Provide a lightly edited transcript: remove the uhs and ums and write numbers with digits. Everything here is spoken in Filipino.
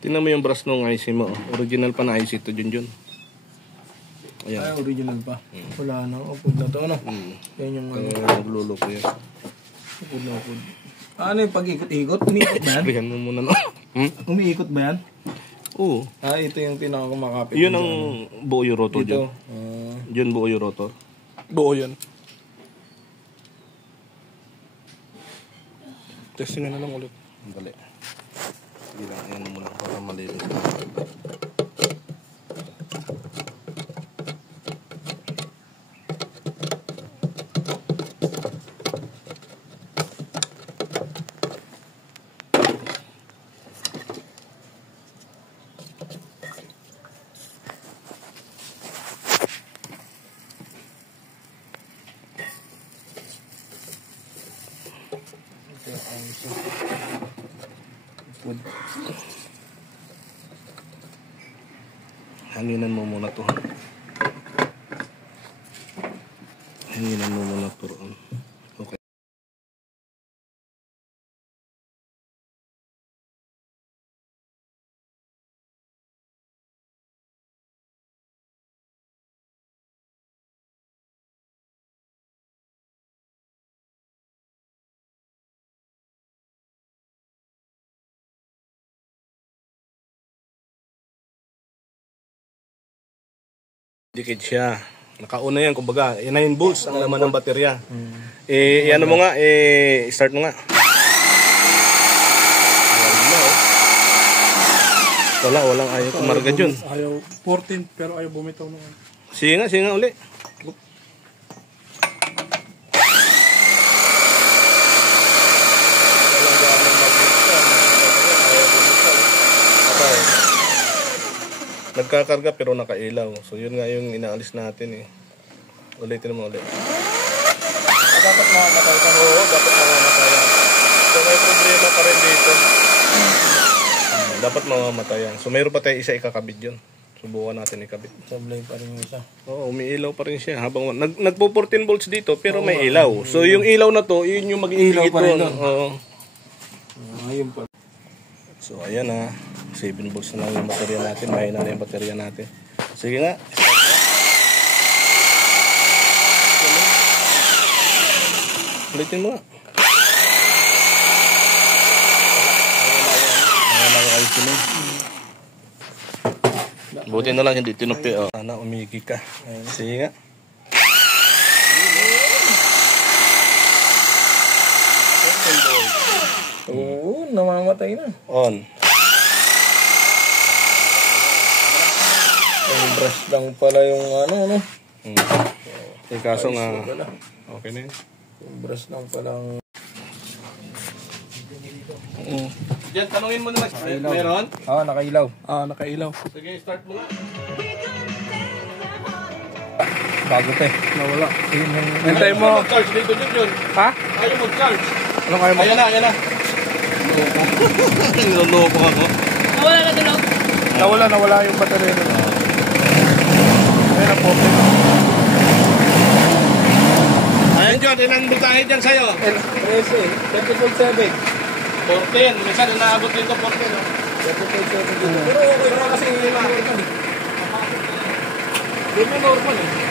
Tingnan mo yung brush ng IC mo. Original pa na IC to, Junjun. Ayan. Ay, original pa. Wala na. Upod na to, ano? Yan yung ano. Naglulok ko yan. Upod na upod. Ano yung pag-ikot-ikot? Umiikot ba yan? Sabihan mo muna, no? Umiikot ba yan? Oo. Ito yung pinakakumakapit. Yun ang buo yung rotor dito. dyan. Yun buo yung rotor. Buo yun. Testing na lang ulit. Dali. Bilang yan mo lang para malinis. Hanginan mo muna to. Hanginan mo muna to. Okay. Dikit siya. Nakauna yan, kumbaga, 9 volts ang laman ng baterya. Ano mo nga, start mo nga. Walang ayaw kumarga dyan. Ayaw 14, pero ayaw bumitaw naman. Sige nga uli. Nagkakarga pero nakailaw. So yun nga yung inaalis natin eh. Ulitin mo ulit. Dapat mamamatay ka. Oo, dapat mamamatay. So may problema pa rin dito. Dapat mamamatay. So mayroon pa tayo isa ikakabit yun. Subukan natin ikabit. Sablay pa rin yung isa. Oo, umiilaw pa rin siya. Habang nagpo 14 volts dito pero may ilaw. So yung ilaw na to, yun yung mag-iilaw pa rin doon. Oo. Ayun pa. So ayan na. 7 volts na lang yung baterya natin. Mahina na yung baterya natin. Sige nga. Ulitin mo nga. Ayan na yung IC mo. Buti na lang hindi tinupi. Sana umigi ka. Sige nga. Oo, namamatay na. On. Yung brush lang pala yung ano, no? Kaso nga, okay na yun. Yung brush lang palang... Diyan, tanungin mo naman. Meron? Oo, nakailaw. Nakailaw. Sige, start mo nga. Bago te. Nawala. Hintay mo. Mag-charge dito yun. Ha? Ayaw mag-charge. Ano kayo Ayan na. Niloloko ako. Nawala yung baterya nila. Ayan ang problem. Ayan, John. Ilang butahe dyan sa'yo? 30.7. 14. Minsan inaabot dito 14. 30.7 dito. Pero okay na kasi yung normal. Hindi mo normal eh.